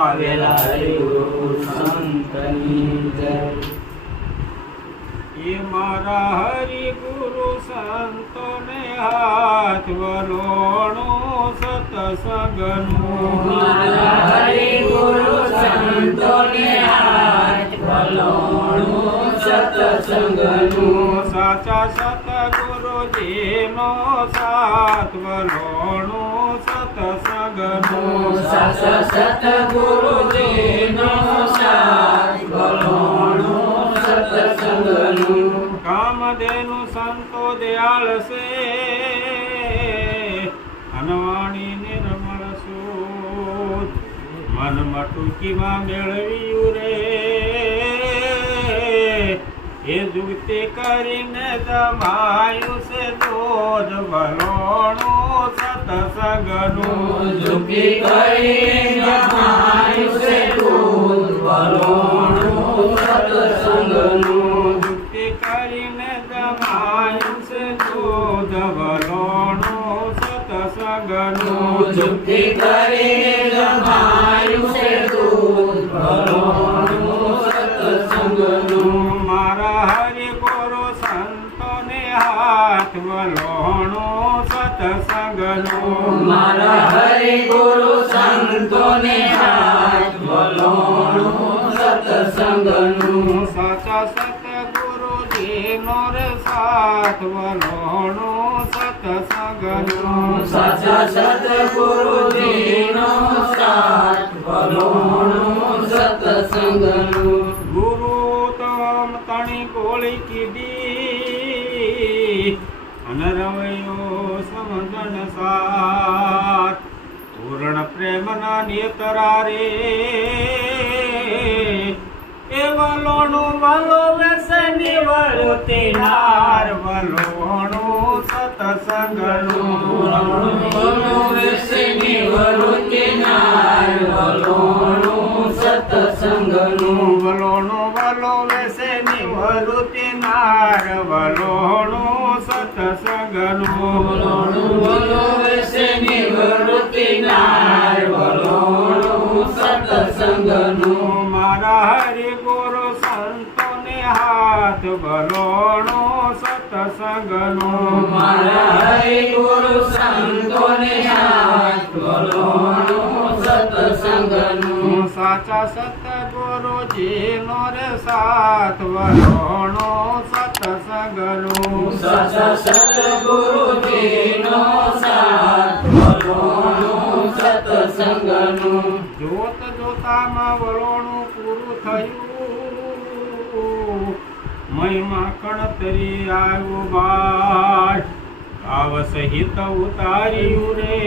આવેલા હરિગુરુ સંતની જય। એ મારા હરિગુરુ સંતોને હાથ વલોણું સતસંગનું, મારા હરિગુરુ સંતોને હાથ વલોણું સત્સંગનું, સાચા સતગુરુજીનો સાથ વલોણું સતસંગનું, સાચા સતગુરુજીનો સાથ વલોણું સત્સંગનું, કામધેનુ સંતો દયાળ છે, અનવાણી નિર્મળ સૂત, મન મટુકીમાં મેળવ્યું રે, એ જુગતી કરીને જમાયું છે દૂધ વલોણું સતસંગનું, જુગતી કરીને જમાયું છે દૂધ વલોણું સત્સંગનું, જુગતી કરીને જમાયું છે દૂધ વલોણું સતસંગનું, જુગતી કરીને જમાયું છે દૂધ વલોણું સત્સંગનું, મારા હરિગુરુ સંતોને હાથ વલોણું સતસંગનું, મારા હરિગુરુ સંતોને હાથ વલોણું સત્સંગનું, સાચા સતગુરુજીનો રે સાથ વલોણું સતસંગનું, સાચા સતગુરુજીનો સાથ વલોણું સત્સંગનું, ગુરુ તમ તણી ગોળી કીધી અને રવૈયો સમજણ સાથ, પૂર્ણ પ્રેમના નેતરા રે, એ વલોણું વલો વેસની વળતે નાર વલોણું સતસંગનું, વલોણું વેસની વળતે નાર વલોણું સત્સંગનું, વલોણું વલો વેસની વળતે નાર વલોણું સતસંગનું, વલોણું વલો વેસની વળતે નાર વલોણું સત્સંગનું, મારા હરિગુરુ સંતોને હાથ વલોણું સતસંગનું, મારા હરિગુરુ સંતોને હાથ વલોણું સત્સંગનું, સાચા સતગુરુજીનો રે સાથ વલોણું સતસંગનું, સાચા સતગુરુજીનો સાથ વલોણું સત્સંગનું, જોત જોતામાં વલોણું પૂરું થયું, મહિમા કણતરી આવ્યું બાદ, કાવ સહિત ઉતાર્યું રે,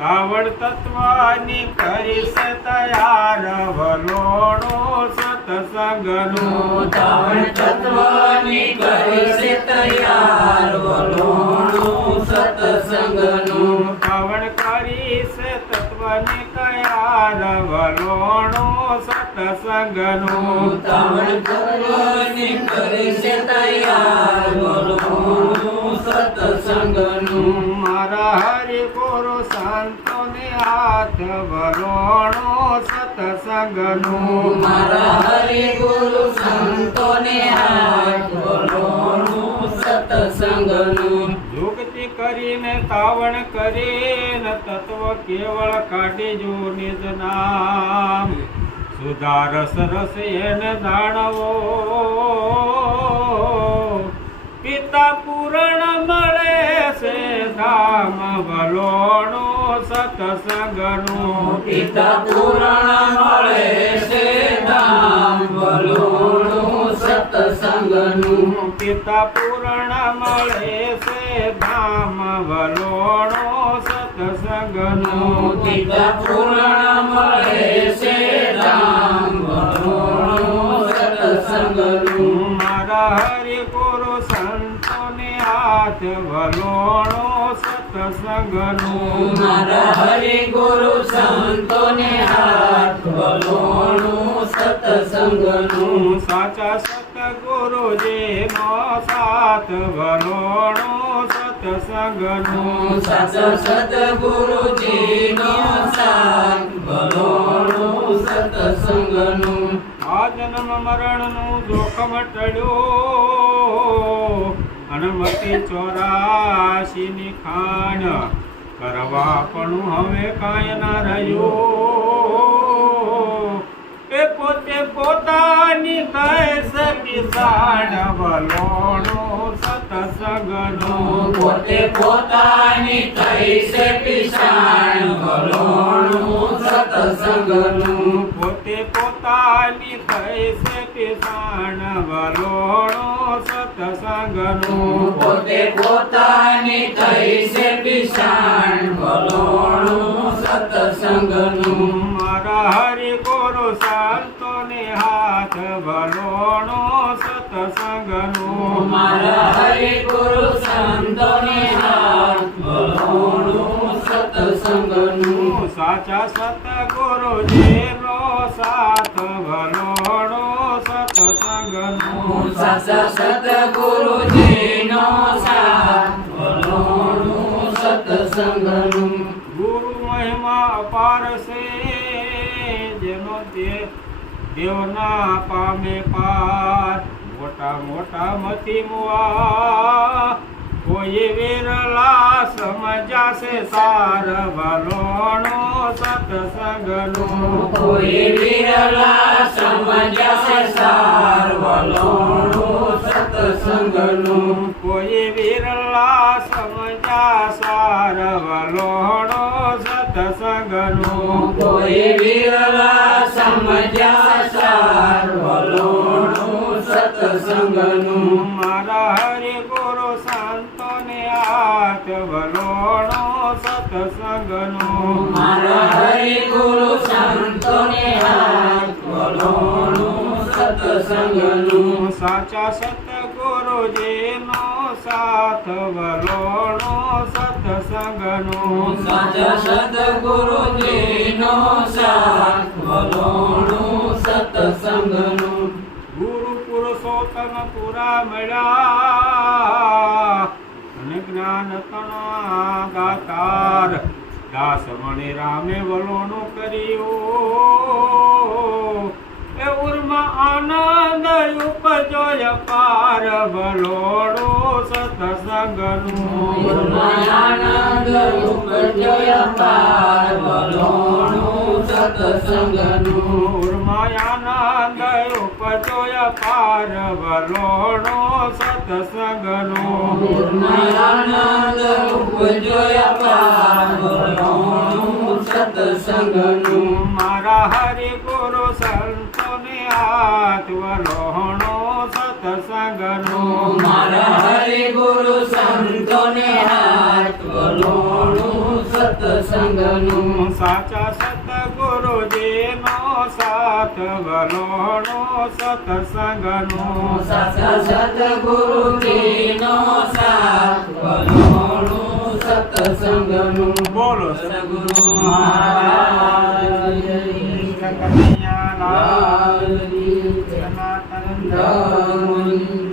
કાવડ તત્વની કરીશ તૈયાર વલોણું સતસંગનું, કાવડ તત્વની કરીશ તૈયાર વલોણું સત્સંગનું, કાવડ કરીશ તત્વની તૈયાર વલોણું સતસંગનું, કાવડ તત્વની કરીશ તૈયાર વલોણું સત્સંગનું, મારા હરિગુરુ સંતોને હાથ વલોણું સતસંગનું, મારા હરિગુરુ સંતોને હાથ વલોણું સત્સંગનું, યુક્તિ કરીને તાવણ કરીને તત્વ કેવળ કાઢી જો નિજ નામ, સુધારસ રસ એને જાણવો, પિતા પૂરણ મળે છે ધામ વલોણું સતસંગનું, પિતા પૂરણ મળે છે ધામ વલોણું સત્સંગનું, પિતા પૂરણ મળે છે ધામ વલોણું સતસંગનું, પિતા પૂરણ મળે છે ધામ વલોણું સત્સંગનું, મારા હરિગુરુ સંતોને હાથ વલોણું સતસંગનું, મારા હરિગુરુ સંતોને હાથ વલોણું સત્સંગનું, સાચા સતગુરુજીનો સાથ વલોણું સતસંગનું, સાચા સતગુરુજીનો સાથ જન્મ મરણનું જોખમ ટળ્યું અનમતી 84 ની ખાણ કરવા પણ હવે કાંઈ ના રહ્યું એ પોતે પોતાની કૈસે કિસાણ વલોણું સત્સંગનું પોતે પોતાની કૈસે પિસાણ વલોણું સત્સંગનું પોતે પોતાની કૈસે કિસાણ વલોણું સત્સંગનું પોતે પોતાની કૈસે પિસાણ વલોણું સત્સંગનું મારા હરિ ગુરુ સંતોને હાથ વલોણો સત્સંગનું મારા હરિ ગુરુ સંતોને હાથ વલોણું સત્સંગનું સાચા સતગુરુજીનો સાથ વલોણો સત્સંગનું સાચા સતગુરુજીનો સાથ વલોણું સત્સંગનું ગુરુ મહિમા અપાર છે જેનો દેવના પામે પાર મોટા મોટા મથી મુઆ કોઈ વિરલા સમજાશે સાર વલોણો સત્સંગનું કોઈ વિરલા સમજશે સાર વલોણું સત્સંગનું કોઈ વિરલા સમજા સાર વલોણો સત્સંગનું કોઈ વિરલા સમજ્યા સાર વલોણું સત્સંગનું મારા હરિ ગુરુ સંતોને હાથ વલોણો સત્સંગનું મારા હરિ ગુરુ સંતોને હાથ વલોણું સત્સંગનું સાચા સતગુરુજીનો સાથ વલોણો સત્સંગનું સાચા સદગુરુજીનો સાથ વલોણું સત્સંગનું ગુરુ પુરુષોત્તમ પુરા મળ્યા અને જ્ઞાન તણા દાતાર દાસ મણિ રામે વલોણું કર્યું એ ઉર્માં આનંદ ઉપજોય પાર વલોણો સત્સંગનું આનંદ ઉપજય પાર વલોણું સત્સંગનું ઉર્માયાનંદ ઉપજોય પાર વલોણો સત્સંગનું આનંદ ઉપજય પાર વલોણું સત્સંગનું મારા હરિ ગુરુ સંતોને હાથ વલોણો સત્સંગનું મારા હરિ ગુરુ સંતોને હાથ વલોણું સત્સંગનું સાચા સતગુરુજીનો સાથ વલોણો સત્સંગનું સાચા સદગુરુજીનો સાથ વલોણું સત્સંગનું બોલો સદગુરુ મહારાજ કનૈયા લાલ લાલ કી સનાતન જય.